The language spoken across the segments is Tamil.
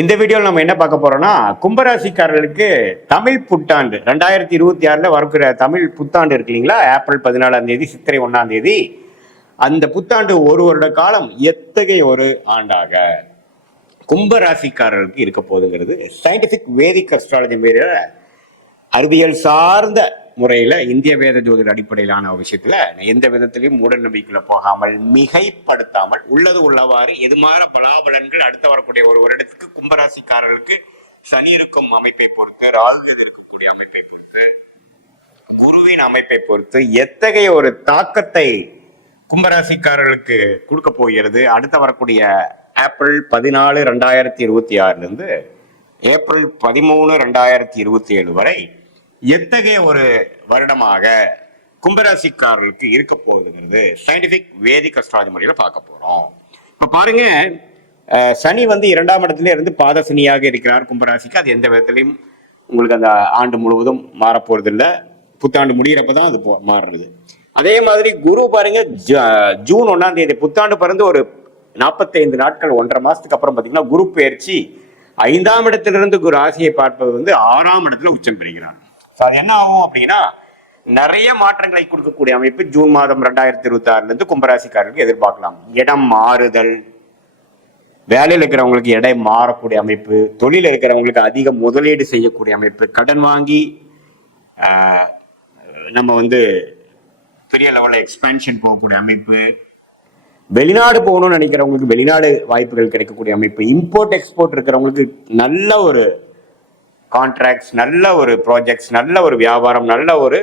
இந்த வீடியோவில் நம்ம என்ன பார்க்க போறோம்னா, கும்பராசிக்காரர்களுக்கு தமிழ் புத்தாண்டு 2026ல வரக்கூடிய தமிழ் புத்தாண்டு இருக்கு இல்லைங்களா? ஏப்ரல் 14ஆம் தேதி, சித்திரை 1ஆம் தேதி. அந்த புத்தாண்டு ஒரு வருட காலம் எத்தகைய ஒரு ஆண்டாக கும்பராசிக்காரர்களுக்கு இருக்க போகுதுங்கிறது சயின்டிபிக் வேதிக் அஸ்ட்ராலஜி பேர அறிவியல் சார்ந்த முறையில இந்திய வேத ஜோதிட அடிப்படையிலான விஷயத்துல எந்த விதத்திலையும் மூட நம்பிக்கையில போகாமல் மிகைப்படுத்தாமல் உள்ளது உள்ளவாறு எதுமாற பலாபலன்கள் அடுத்த வரக்கூடிய ஒரு வருடத்துக்கு கும்பராசிக்காரர்களுக்கு சனி இருக்கும் அமைப்பை பொறுத்து, ராகு இருக்கக்கூடிய அமைப்பை பொறுத்து, குருவின் அமைப்பை பொறுத்து எத்தகைய ஒரு தாக்கத்தை கும்பராசிக்காரர்களுக்கு கொடுக்க போகிறது அடுத்த வரக்கூடிய ஏப்ரல் 14 2026 இருந்து ஏப்ரல் 13 2027 வரை எத்தகைய ஒரு வருடமாக கும்பராசிக்காரர்களுக்கு இருக்க போகுதுங்கிறது சயின்டிபிக் வேதிக் அஸ்ட்ராலஜி முறையில பார்க்க போறோம். இப்ப பாருங்க, சனி 2ஆம் இடத்துல இருந்து பாத சனியாக இருக்கிறார் கும்பராசிக்கு. அது எந்த விதத்திலையும் உங்களுக்கு அந்த ஆண்டு முழுவதும் மாறப்போறது இல்லை, புத்தாண்டு முடிகிறப்பதான் அது மாறுறது. அதே மாதிரி குரு பாருங்க, ஜூன் 1ஆம் தேதி புத்தாண்டு பிறந்து ஒரு 45 நாட்கள் 1.5 மாசத்துக்கு அப்புறம் பாத்தீங்கன்னா குரு பயிற்சி 5ஆம் இடத்திலிருந்து குரு ராசியை பார்ப்பது 6ஆம் இடத்துல உச்சம் பெறுகிறார். அது என்ன ஆகும் அப்படின்னா, நிறைய மாற்றங்களை கொடுக்கக்கூடிய அமைப்பு ஜூன் மாதம் 2026 இருந்து கும்பராசிக்காரர்களுக்கு எதிர்பார்க்கலாம். இடம் மாறுதல், வேலையில் இருக்கிறவங்களுக்கு இடம் மாறக்கூடிய அமைப்பு, தொழில் இருக்கிறவங்களுக்கு அதிக முதலீடு செய்யக்கூடிய அமைப்பு, கடன் வாங்கி நம்ம பெரிய லெவலில் எக்ஸ்பேன்ஷன் போகக்கூடிய அமைப்பு, வெளிநாடு போகணும்னு நினைக்கிறவங்களுக்கு வெளிநாடு வாய்ப்புகள் கிடைக்கக்கூடிய அமைப்பு, இம்போர்ட் எக்ஸ்போர்ட் இருக்கிறவங்களுக்கு நல்ல ஒரு கான்ட்ராக்ட்ஸ், நல்ல ஒரு ப்ராஜெக்ட்ஸ், நல்ல ஒரு வியாபாரம், நல்ல ஒரு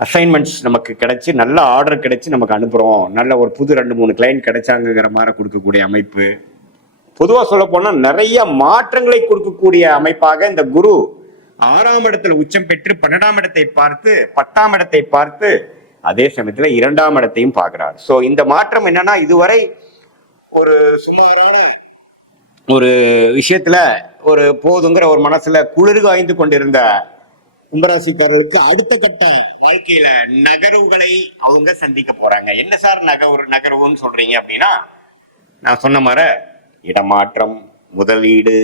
அசைன்மெண்ட்ஸ் நமக்கு கிடைச்சி, நல்ல ஆர்டர் கிடைச்சி நமக்கு அனுப்புகிறோம், நல்ல ஒரு புது 2-3 கிளைண்ட் கிடைச்சாங்கிற மாதிரி கொடுக்கக்கூடிய அமைப்பு. பொதுவாக சொல்ல போனால் நிறைய மாற்றங்களை கொடுக்கக்கூடிய அமைப்பாக இந்த குரு 6ஆம் இடத்துல உச்சம் பெற்று 12ஆம் இடத்தை பார்த்து 10ஆம் இடத்தை பார்த்து அதே சமயத்துல 2ஆம் இடத்தையும் பார்க்கிறார். சோ இந்த மாற்றம் என்னன்னா, இதுவரை ஒரு சுமாரான ஒரு விஷயத்துல ஒரு போதுங்கிற ஒரு மனசுல குளிர் காய்ந்து கொண்டிருந்த கும்பராசிக்காரர்களுக்கு அடுத்த கட்ட வாழ்க்கையில நகர்வுகளை அவங்க சந்திக்க போறாங்க. என்ன சார் நகர்வுன்னு சொல்றீங்க அப்படின்னா, நான் சொன்ன மாதிரி இடமாற்றம், முதலீடு,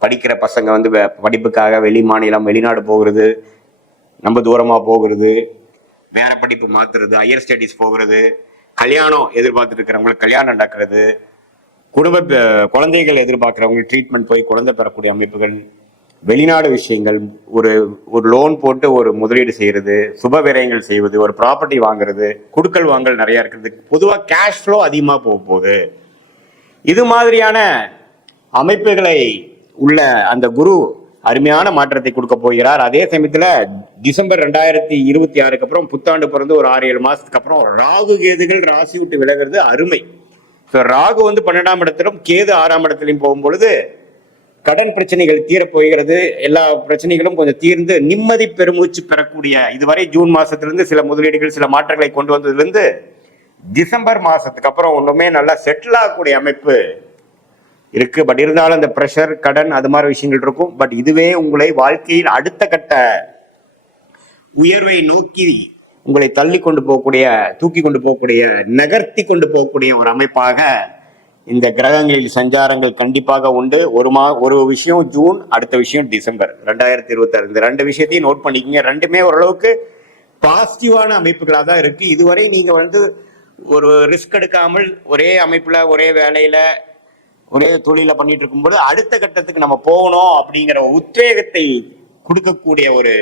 படிக்கிற பசங்க படிப்புக்காக வெளி மாநிலம் வெளிநாடு போகிறது, நம்ம தூரமா போகிறது, வேற படிப்பு மாத்துறது, ஹையர் ஸ்டடீஸ் போகிறது, கல்யாணம் எதிர்பார்த்துட்டு இருக்கிறவங்களுக்கு கல்யாணம் நடக்கிறது, குழந்தைகள் எதிர்பார்க்கிறவங்களுக்கு ட்ரீட்மெண்ட் போய் குழந்தை பெறக்கூடிய அமைப்புகள், வெளிநாடு விஷயங்கள், ஒரு லோன் போட்டு ஒரு முதலீடு செய்யறது, சுப விரயங்கள் செய்வது, ஒரு ப்ராப்பர்ட்டி வாங்குறது, குடுக்கல் வாங்கல் நிறைய இருக்கிறது, பொதுவாக கேஷ் ஃப்ளோ அதிகமாக போக போகுது. இது மாதிரியான அமைப்புகளை உள்ள அந்த குரு அருமையான மாற்றத்தை கொடுக்க போகிறார். அதே சமயத்துல டிசம்பர் 2026 அப்புறம் புத்தாண்டு பிறந்து ஒரு 6-7 மாசத்துக்கு அப்புறம் ராகு கேதுகள் ராசி விட்டு விலகிறது அருமை. ராகு 12ஆம் இடத்திலும் கேது 6ஆம் இடத்திலும் போகும்பொழுது கடன் பிரச்சனைகள் தீரப்போகிறது. எல்லா பிரச்சனைகளும் கொஞ்சம் தீர்ந்து நிம்மதி பெருமூச்சு பெறக்கூடிய, இதுவரை ஜூன் மாசத்திலிருந்து சில முதலீடுகள் சில மாற்றங்களை கொண்டு வந்ததுலேருந்து டிசம்பர் மாசத்துக்கு அப்புறம் ஒண்ணுமே நல்லா செட்டில் ஆகக்கூடிய அமைப்பு இருக்கு. பட் இருந்தாலும் அந்த பிரஷர், கடன், அது மாதிரி விஷயங்கள் இருக்கும். பட் இதுவே உங்களை வாழ்க்கையில் அடுத்த கட்ட உயர்வை நோக்கி உங்களை தள்ளி கொண்டு போகக்கூடிய, தூக்கி கொண்டு போகக்கூடிய, நகர்த்தி கொண்டு போகக்கூடிய ஒரு அமைப்பாக இந்த கிரகங்களில் சஞ்சாரங்கள் கண்டிப்பாக உண்டு. ஒரு விஷயம் ஜூன், அடுத்த விஷயம் டிசம்பர் 2026. இந்த 2 விஷயத்தையும் நோட் பண்ணிக்கங்க. ரெண்டுமே ஓரளவுக்கு பாசிட்டிவான அமைப்புகளாக தான் இருக்கு. இதுவரை நீங்க ஒரு ரிஸ்க் எடுக்காமல் ஒரே அமைப்புல, ஒரே வேலையில, ஒரே தொழில பண்ணிட்டு இருக்கும்போது அடுத்த கட்டத்துக்கு நம்ம போகணும் அப்படிங்கிற உத்வேகத்தை கொடுக்கக்கூடிய ஒரு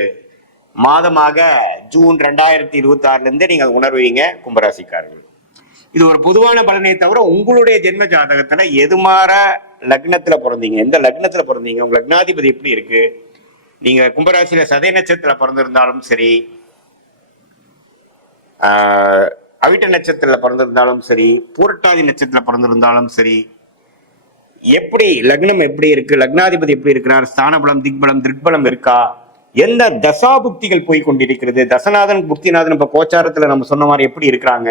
மாதமாக ஜூன் 2026 இருந்து நீங்க உணர்வீங்க கும்பராசிக்காரர்கள். இது ஒரு பொதுவான பலனை தவிர உங்களுடைய ஜென்ம ஜாதகத்துல எது மாற லக்னத்துல பிறந்தீங்க, எந்த லக்னத்துல பிறந்தீங்க, உங்க லக்னாதிபதி எப்படி இருக்கு, நீங்க கும்பராசியில சதய நட்சத்திரத்துல பிறந்திருந்தாலும் சரி, அவிட்ட நட்சத்திரத்துல பிறந்திருந்தாலும் சரி, பூரட்டாதி நட்சத்திரத்துல பிறந்திருந்தாலும் சரி, எப்படி லக்னம் எப்படி இருக்கு, லக்னாதிபதி எப்படி இருக்கிறார், ஸ்தானபலம், திக்பலம், திருக்பலம் இருக்கா, எந்த தசா புக்திகள் போய் கொண்டிருக்கிறது, தசநாதன் புக்திநாதன் இப்ப கோச்சாரத்துல நம்ம சொன்ன மாதிரி எப்படி இருக்கிறாங்க,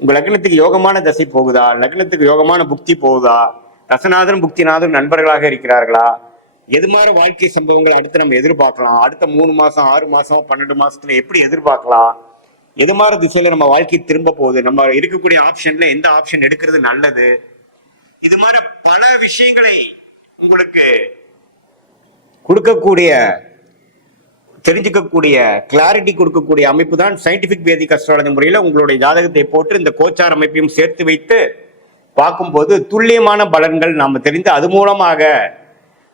உங்க லக்னத்துக்கு யோகமான தசை போகுதா, லக்னத்துக்கு யோகமான புக்தி போகுதா, தசநாதன் புக்திநாதன் நண்பர்களாக இருக்கிறார்களா, எது மாதிரி வாழ்க்கை சம்பவங்கள் அடுத்து நம்ம எதிர்பார்க்கலாம், அடுத்த 3 மாசம் 6 மாசம் 12 மாசத்துல எப்படி எதிர்பார்க்கலாம், எது மாதிரி திசையில நம்ம வாழ்க்கை திரும்ப போகுது, நம்ம இருக்கக்கூடிய ஆப்ஷன்ல எந்த ஆப்ஷன் எடுக்கிறது நல்லது, இது மாதிரி பல விஷயங்களை உங்களுக்கு கொடுக்கக்கூடிய, தெரிஞ்சுக்கக்கூடிய, கிளாரிட்டி கொடுக்கக்கூடிய அமைப்பு தான் சயின்டிபிக் வேதிக் அஸ்ட்ராலஜி முறையில் உங்களுடைய ஜாதகத்தை போட்டு இந்த கோச்சார் அமைப்பையும் சேர்த்து வைத்து பார்க்கும்போது துல்லியமான பலன்கள் நாம் தெரிந்து அது மூலமாக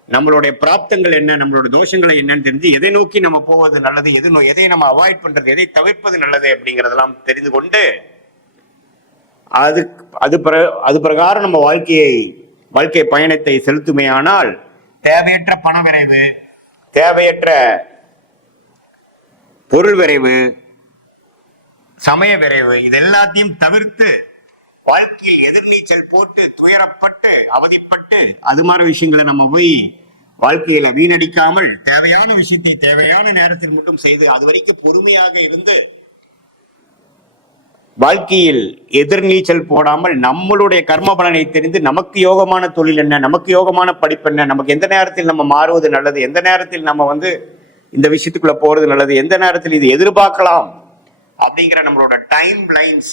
நம்மளுடைய பிராப்தங்கள் என்ன, நம்மளுடைய தோஷங்களை என்னன்னு தெரிஞ்சு எதை நோக்கி நம்ம போவது நல்லது, எதை நம்ம அவாய்ட் பண்றது, எதை தவிர்ப்பது நல்லது அப்படிங்கறதெல்லாம் தெரிந்து கொண்டு அது பிரகாரம் நம்ம வாழ்க்கை பயணத்தை செலுத்துமையானால் தேவையற்ற பண விரைவு, தேவையற்ற பொருள் விரைவு, சமய விரைவு, இது எல்லாத்தையும் தவிர்த்து வாழ்க்கையில் எதிர்நீச்சல் போட்டு துயரப்பட்டு அவதிப்பட்டு அது மாதிரி விஷயங்களை நம்ம போய் வாழ்க்கையில வீணடிக்காமல் தேவையான விஷயத்தை தேவையான நேரத்தில் மட்டும் செய்து அது வரைக்கும் பொறுமையாக இருந்து வாழ்க்கையில் எதிர்நீச்சல் போடாமல் நம்மளுடைய கர்ம பலனை தெரிந்து நமக்கு யோகமான தொழில் என்ன, நமக்கு யோகமான படிப்பு என்ன, நமக்கு எந்த நேரத்தில் நம்ம மாறுவது நல்லது, எந்த நேரத்தில் நம்ம இந்த விஷயத்துக்குள்ள போறது நல்லது, எந்த நேரத்தில் இது எதிர்பார்க்கலாம் அப்படிங்கிற நம்மளோட டைம் லைன்ஸ்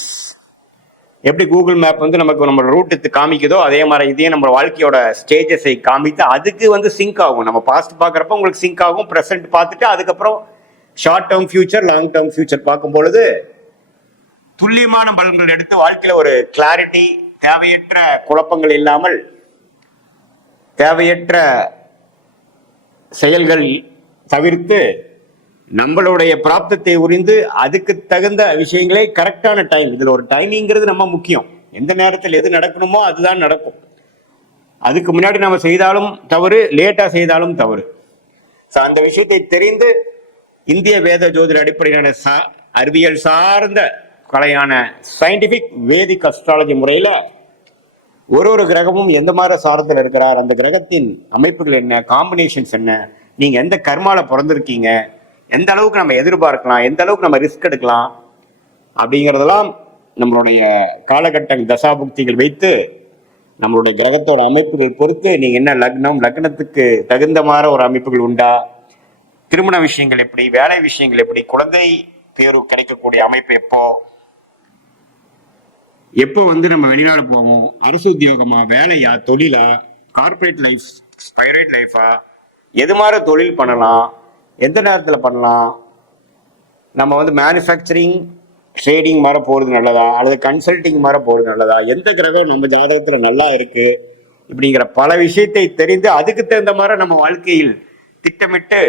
எப்படி கூகுள் மேப் நமக்கு நம்ம ரூட் காமிக்குதோ அதே மாதிரி இதே நம்ம வாழ்க்கையோட ஸ்டேஜஸை காமித்து அதுக்கு சிங்க் ஆகும். நம்ம பாஸ்ட் பார்க்குறப்ப உங்களுக்கு சிங்க் ஆகும், ப்ரெசென்ட் பார்த்துட்டு அதுக்கப்புறம் short term future, long term future பார்க்கும் பொழுது துல்லியமான பலன்கள் எடுத்து வாழ்க்கையில ஒரு கிளாரிட்டி, தேவையற்ற குழப்பங்கள் இல்லாமல் தேவையற்ற செயல்கள் தவிர்த்து நம்மளுடைய பிராப்தத்தை உறிந்து அதுக்கு தகுந்த விஷயங்களே கரெக்டான டைம், இதுல ஒரு டைமிங்கிறது நம்ம முக்கியம். எந்த நேரத்தில் எது நடக்கணுமோ அதுதான் நடக்கும். அதுக்கு முன்னாடி நம்ம செய்தாலும் தவறு, லேட்டா செய்தாலும் தவறு. அந்த விஷயத்தை தெரிந்து இந்திய வேத ஜோதிட அடிப்படையிலான அறிவியல் சார்ந்த கலையான சயின்டிபிக் வேதிக் அஸ்ட்ராலஜி முறையில ஒரு கிரகமும் எந்த மாதிரி சாரத்தில் இருக்கிறார், அந்த கிரகத்தின் அமைப்புகள் என்ன, காம்பினேஷன்ஸ் என்ன, நீங்க எந்த கர்மால பிறந்திருக்கீங்க, எந்த அளவுக்கு நம்ம எதிர்பார்க்கலாம், எந்த அளவுக்கு நம்ம ரிஸ்க் எடுக்கலாம் அப்படிங்கிறதெல்லாம் நம்மளுடைய காலகட்ட தசாபுக்திகள் வைத்து நம்மளுடைய கிரகத்தோட அமைப்புகள் பொறுத்து நீங்க என்ன லக்னம், லக்னத்துக்கு தகுந்த மாதிரி ஒரு அமைப்புகள் உண்டா, திருமண விஷயங்கள் எப்படி, வேலை விஷயங்கள் எப்படி, குழந்தை பேரு கிடைக்கக்கூடிய அமைப்பு எப்போ நம்ம வெளிநாடு போவோம், அரசு உத்தியோகமா, வேலையா, தொழிலா, கார்பரேட் லைஃப், பைரேட் லைஃபா, எது மாதிரி தொழில் பண்ணலாம், எந்த நேரத்தில் பண்ணலாம், நம்ம மேனுஃபேக்சரிங் ட்ரேடிங் மாதிரி போகிறது நல்லதா அல்லது கன்சல்டிங் மாதிரி போகிறது நல்லதா, எந்த கிரகம் நம்ம ஜாதகத்தில் நல்லா இருக்கு இப்படிங்கிற பல விஷயத்தை தெரிந்து அதுக்கு தகுந்த மாதிரி நம்ம வாழ்க்கையில் திட்டமிட்டு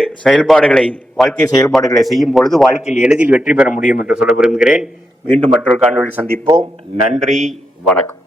வாழ்க்கை செயல்பாடுகளை செய்யும் பொழுது வாழ்க்கையில் எளிதில் வெற்றி பெற முடியும் என்று சொல்ல விரும்புகிறேன். மீண்டும் மற்றொரு காணொளியில் சந்திப்போம். நன்றி, வணக்கம்.